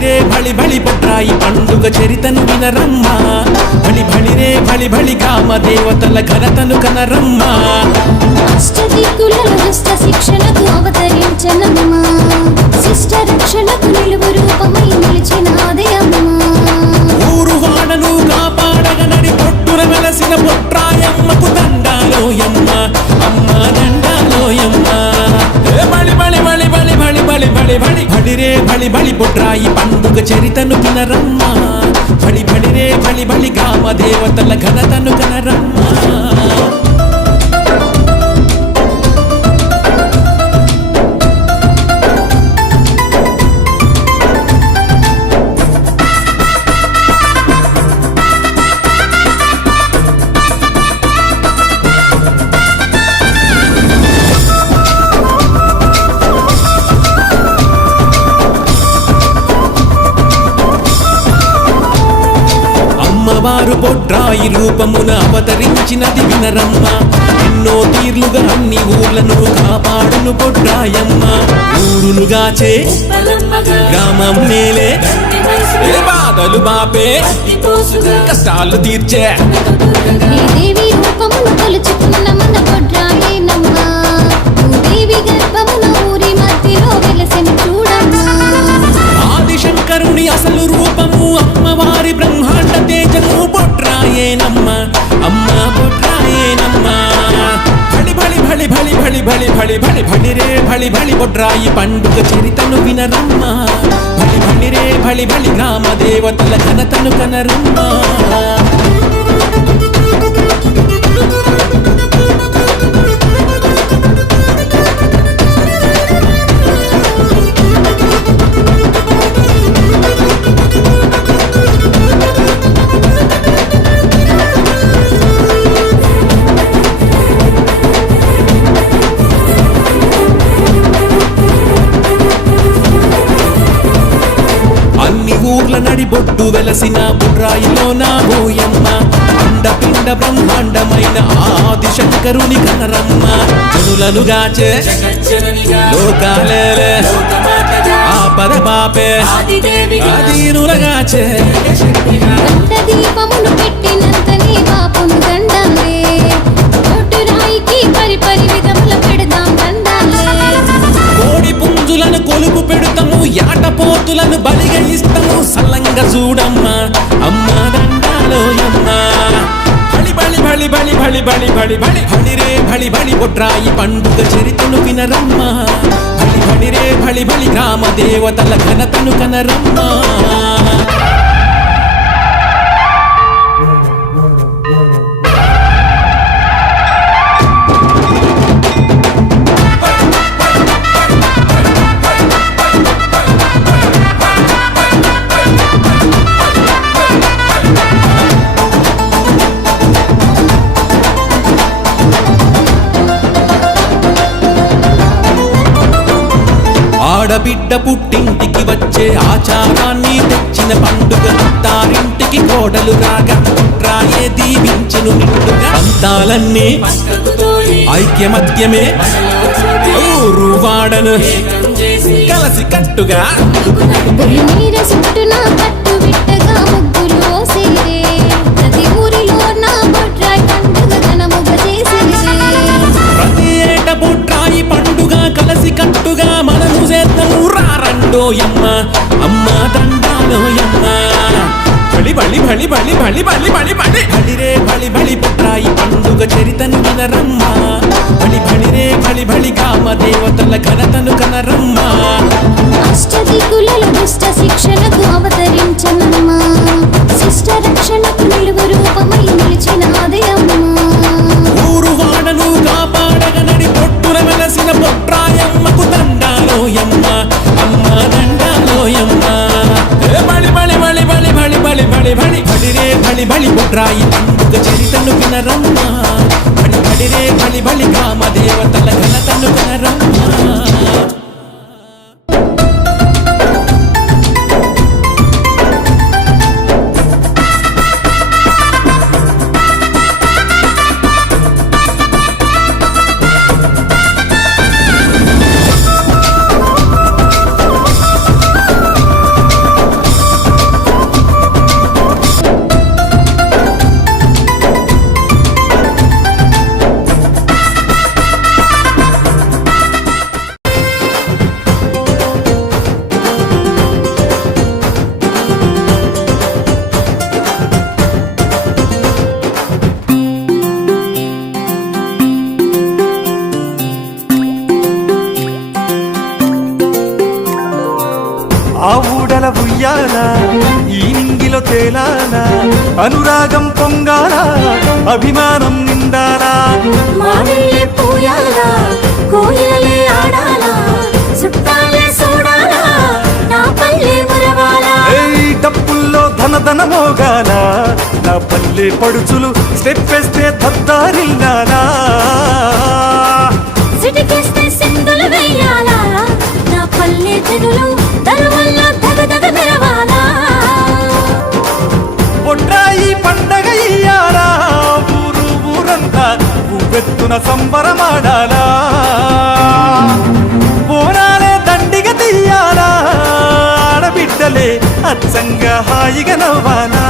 భళిరే భళి భళి పొట్రాయి పండుగ చరితను వినరమ్మ భళి భళిరే భళి భళి గ్రామ దేవతల ఘనతను కనరమ్మ అష్టదిక్కులలో దుష్ట శిక్షణకు అవతరించనమ్మ శిష్ట రక్షణకు నిలువు రూపమై నిలిచినాదే అమ్మ ఊరు వాడను కాపాడగ నడి పొట్టున వెలసిన పొట్రాయమ్మకు దండాలోయమ్మ అమ్మ దండాలోయమ్మ బళి బళి బళి బళి బళి బళి బళి బళి భళిరే భళి భళి పొట్రాయి పండుగ చరితను వినరమ్మ భళి భళిరే భళి భళి గ్రామ దేవతల ఘనతను కనరమ్మ అమ్మవారు పొట్రాయి రూపమున అవతరించినది వినరమ్మ ఎన్నో తీర్లుగా అన్ని ఊర్లను కాపాడును పొట్రాయమ్మ ఊరులుగాచే గ్రామం నేలే బాధలు బాపే కష్టాలు తీర్చే దేవి రూపమును కొలుచుకున్న మన పొట్రాయేనమ్మ దేవి గర్భమున ఊరి మధ్యలో వెలసిన చూడమ్మా ఆదిశంకరుని అసలు రూపము అమ్మవారి బ్రహ్మాండ తేజము పొట్రాయేనమ్మ అమ్మ పొట్రాయేనమ్మ భళి భళి భళి భళి భళి భళి భళి భళి భళిరే భళి భళి పొట్రాయి పండుగ చరితను వినరమ్మ భళి భళిరే భళి భళి గ్రామ దేవతల ఘనతను కనరమ్మ ఊర్ల నడిబొట్టు వెలసిన బుట్రాయిలో నా బోయమ్మ అండపిండ బ్రహ్మాండమైన ఆదిశంకరుని కనరమ్మ జనులను గాచే లోకాలేలే ఆపద బాపే ఆదీనులగాచే దీపమును పెట్టినంతనే పాపము దండాలే పొట్టురాయికి పరిపరి విధముల పెడదాం దండాలే కోడి పుంజులను కొలుపు పెడతాము యాటపోతులను బలిగా ఇస్తాము సల్లంగా చూడమ్మ అమ్మ దండాలోయమ్మ బలి బలి బలి బలి బలి బలి బలి బలి బలిరే బలి బలి పొట్రాయి పండుగ చరితను వినరమ్మ బలి బలిరే బలి బలి గ్రామ దేవతల ఘనతను కనరమ్మ ఆడబిడ్డ పుట్టింటికి వచ్చే ఆచారాన్ని తెచ్చిన పండుగ అత్తారింటికి కోడలు రాగా రాయే దీవించెను నిండుగా పంతాలన్నీ ఐక్యమత్యమే ఊరు వాడను కలసి కట్టుగా చుట్టూనా కట్టు బిట్టగా ముగ్గులు ఓసేరే ప్రతి ఊరిలో నా బొట్రాయి పండుగ ఘనముగా చేసేరే ప్రతి ఏట బొట్రాయి పండుగ కలసి కట్టుగా మనము చేద్దాము రారండోయమ్మ అమ్మ దండాలోయమ్మ బలి బలి బలి బలి బలి బలి బలి బలి బలిరే బలి బలి పొట్రాయి పండుగ చరితను వినరమ్మ బలి బలిరే బలి బలి గ్రామ దేవతల ఘనతను కనరమ్మ అష్టదిక్కులలో దుష్ట శిక్షణకు అవతరించనమ్మ శిష్ట రక్షణకు నిలువు రూపమై నిలిచినాదే అమ్మ ఊరు వాడను కాపాడగ నడి పొట్టున వెలసిన పొట్రాయమ్మకు దండాలోయమ్మ అమ్మ దండాలోయమ్మ బలి బలి బలి బలి బలి బలి బలి బలి బలిరే బలి బలి పొట్రాయి పండుగ చరితను వినరమ్మ బలి బలిరే బలి బలి గ్రామ దేవతల ఘనతను కనరమ్మ ఆ ఊడల ఉయ్యాల ఈ నింగిలో తేలాల అనురాగం పొంగాల అభిమానం నిండాలా మావిల్లే పూయాలా కోయిలలే ఆడాలా చుట్టాలే చూడాలా నా పల్లె మురవాలా ఏయ్ డప్పుల్లో ధన మోగాల నా పల్లె పడుచులు స్టెప్ వేస్తే దద్దారిల్లాలా సిటికేస్తే సిందులు వేయాలా నా పల్లె జనులు దరువల్ల దగదగ మెరవాలా బొడ్రాయి పండగ ఇయ్యాలా ఊరు ఊరంతా ఉవ్వెత్తున సంబరమాడాలా బోనాలే దండిగా తీయాలా ఆడబిడ్డలే అచ్చంగా హాయిగా నవ్వాలా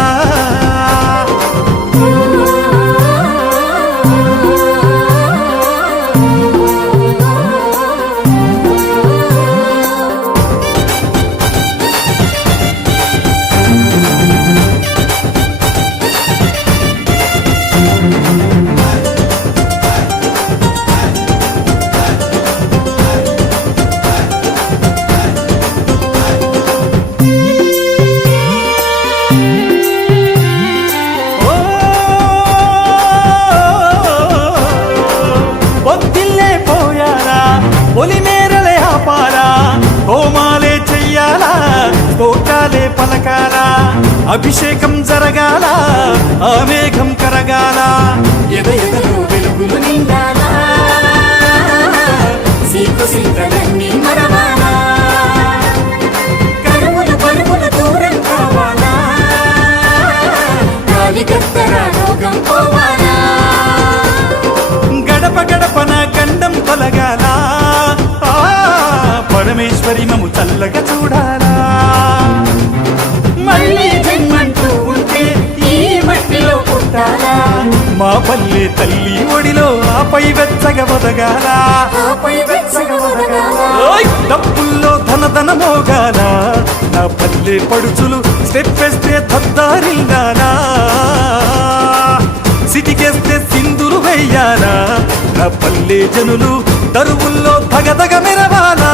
పొద్దిల్లే పోయాలా ఒలి మేరలే ఆపాలా హోమాలే చెయ్యాలా తోటాలే పలకాలా అభిషేకం జరగాల ఆ మేఘం కరగాల ఎదెదెలో వెలుగులు నిండాలా సీకు సింతలన్నీ మరవాలా కరువులు పరుగులు దూరం కావాలా గాలి గత్తర రోగం పోవాలా గడప గడపన గండం తొలగాల ఆ, పరమేశ్వరి మము చల్లగా చూడాలా మళ్ళీ జన్మంటూ ఉంటే ఈ మట్టిలో పుట్టాలా మా పల్లె తల్లి ఒడిలో ఆపై వెచ్చగా ఒదగాల ఆపై వెచ్చగా ఒదగాలా ఓయ్! డప్పుల్లో ధన మోగాల నా పల్లె పడుచులు స్టెప్ వేస్తే దద్దారిల్లాలా సిటికేస్తే సింధులు వెయ్యాలా నా పల్లె జనులు దరువుల్లో దగదగ మెరవాలా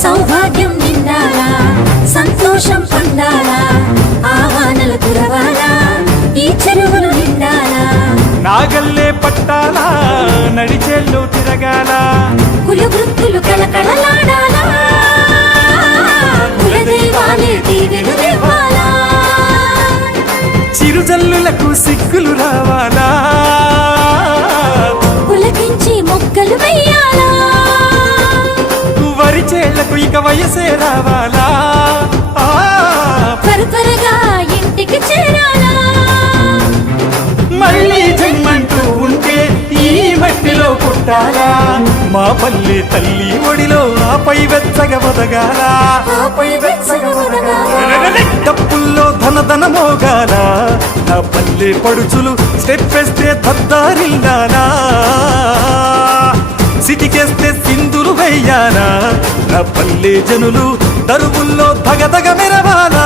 సౌభాగ్యం నిండాలా సంతోషం పొందాలా ఆహ్వానాలు కురవాలా ఈ చెరువులు నిండాలా నాగల్లే పట్టాలా నడిచేళ్ళు తిరగాల కుల వృత్తులు కలకలలాడాలా కులదైవాలే దీవెలు దేవాలా చిరుజల్లులకు సిగ్గులు రావాలా పులకించి మొక్కలు వెయ్యాలా వరి చేళ్లకు ఇక వయసే రావాలా ఆ, త్వరగా ఇంటికి చేరాలా మళ్ళీ జన్మంటూ ఉంటే ఈ మట్టిలో పుట్టాలా మా పల్లె తల్లి ఒడిలో ఆపై వెచ్చగా ఒదగాల ఆపై వెచ్చగా ఒదగాలా డప్పుల్లో ధన మోగాల నా పల్లె పడుచులు స్టెప్ వేస్తే దద్దారిల్లాలా సిటికేస్తే సింధులు వెయ్యాలా నా పల్లె జనులు దరువుల్లో దగదగ మెరవాలా